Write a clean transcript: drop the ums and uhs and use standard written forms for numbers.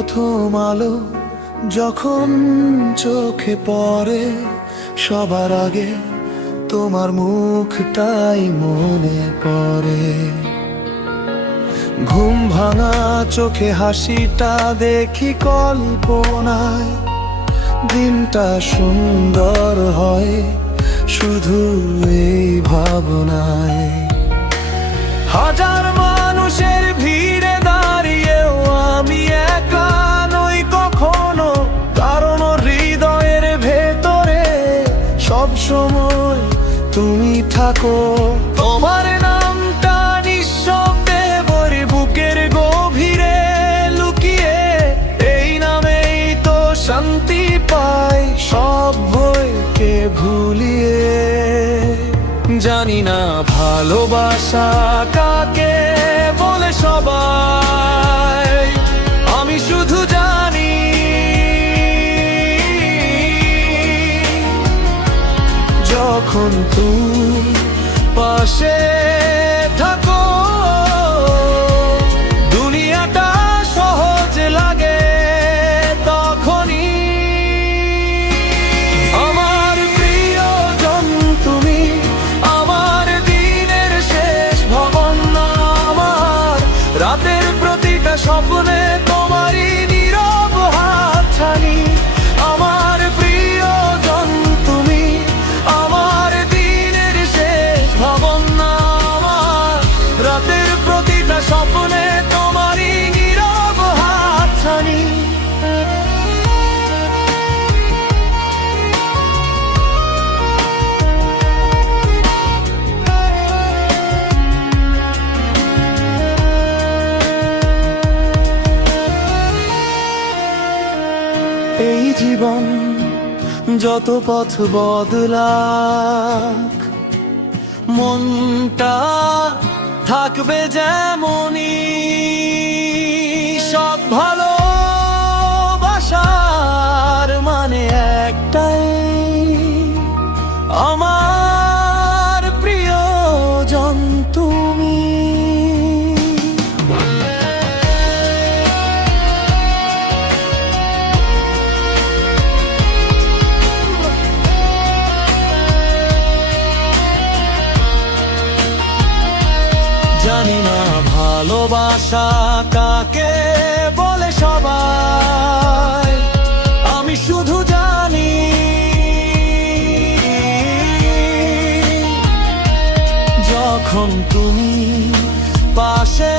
প্রথম আলো যখন চোখে পড়ে, সবার আগে তোমার মুখটাই মনে পড়ে। ঘুম ভাঙা চোখে হাসিটা দেখি কল্পনায়, দিনটা সুন্দর হয় শুধু এই ভাবনায়। হাজার মানুষের ভিড়ে দাঁড়িয়েও আমি একা নই কখনো, কারণ হৃদয়ের ভেতরে সব সময় তুমি থাকো। তোমার নামটা নিঃশব্দে বলে বুকের গভীরে লুকিয়ে, এই নামেই তো শান্তি পাই সব ভয়কে ভুলিয়ে। জানি না ভালোবাসা কাকে বলে সবাই, আমি শুধু জানি যখন তুমি পাশে থাকো, দুনিয়াটা সহজ লাগে তখনই। আমার প্রিয়জন তুমি, আমার দিনের শেষ ভবন, আমার রাতের প্রতিটা স্বপ্নে তোমারই নীরব হাতছানি। আমার প্রিয়জন তুমি, আমার দিনের শেষ ভবন, আমার রাতের প্রতিটা স্বপ্নে তোমারই নীরব হাতছানি। এই জীবন যত পথ বদলাক, মনটা থাকবে যেমনই। সব ভালোবাসার মানে একটাই, আমার প্রিয়জন তুমি। জানি না ভালোবাসা কাকে বলে সবাই, আমি শুধু জানি যখন তুমি পাশে